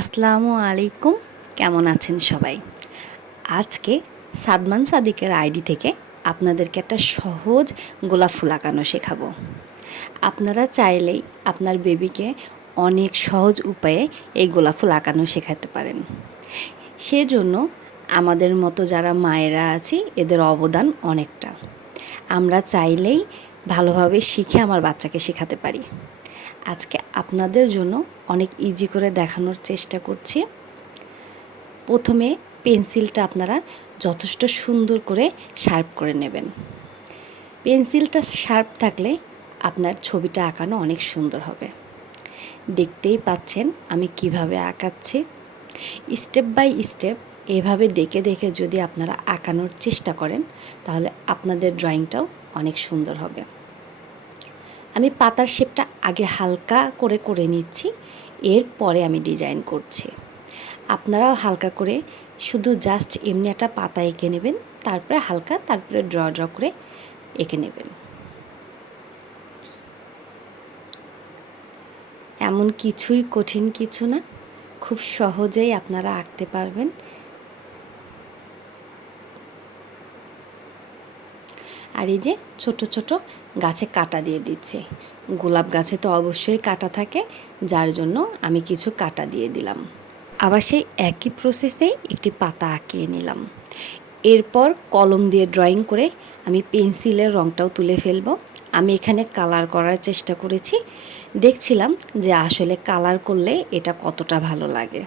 আসসালামু আলাইকুম। কেমন আছেন সবাই? আজকে সাদমান সাদিকের আইডি থেকে আপনাদেরকে একটা সহজ গোলাপ ফুল আঁকানো শেখাবো। আপনারা চাইলেই আপনার বেবিকে অনেক সহজ উপায়ে এই গোলাপ ফুল আঁকানো শেখাতে পারেন। সেজন্য আমাদের মতো যারা মায়েরা আছি এদের অবদান অনেকটা। আমরা চাইলেই ভালোভাবে শিখে আমার বাচ্চাকে শেখাতে পারি। আজকে আপনাদের জন্য অনেক ইজি করে দেখানোর চেষ্টা করছি। প্রথমে পেন্সিলটা আপনারা যথেষ্ট সুন্দর করে শার্প করে নেবেন। পেন্সিলটা শার্প থাকলে আপনার ছবিটা আঁকানো অনেক সুন্দর হবে। দেখতেই পাচ্ছেন আমি কিভাবে আঁকাচ্ছি। স্টেপ বাই স্টেপ এভাবে দেখে দেখে যদি আপনারা আঁকানোর চেষ্টা করেন তাহলে আপনাদের ড্রয়িংটাও অনেক সুন্দর হবে। আমি পাতার শেপটা আগে হালকা করে করে নিচ্ছি, এরপরে আমি ডিজাইন করছি। আপনারাও হালকা করে শুধু জাস্ট এমনি একটা পাতা এঁকে নেবেন, তারপরে হালকা তারপরে ড্র করে এঁকে নেবেন। এমন কিছুই কঠিন কিছু না, খুব সহজেই আপনারা আঁকতে পারবেন। আর এই যে ছোট ছোট গাছে কাটা দিয়ে দিচ্ছে। গোলাপ গাছে তো অবশ্যই কাটা থাকে, যার জন্য আমি কিছু কাটা দিয়ে দিলাম। আবার সেই একই প্রসেসেই একটি পাতা আঁকিয়ে নিলাম। এরপর কলম দিয়ে ড্রয়িং করে আমি পেন্সিলের রঙটাও তুলে ফেলব। আমি এখানে কালার করার চেষ্টা করেছি, দেখছিলাম যে আসলে কালার করলে এটা কতটা ভালো লাগে।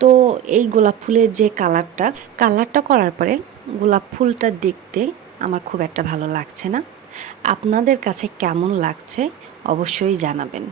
তো এই গোলাপ ফুলের যে কালারটা করার পরে গোলাপ ফুলটা দেখতে আমার খুব একটা ভালো লাগছে না। আপনাদের কাছে কেমন লাগছে অবশ্যই জানাবেন।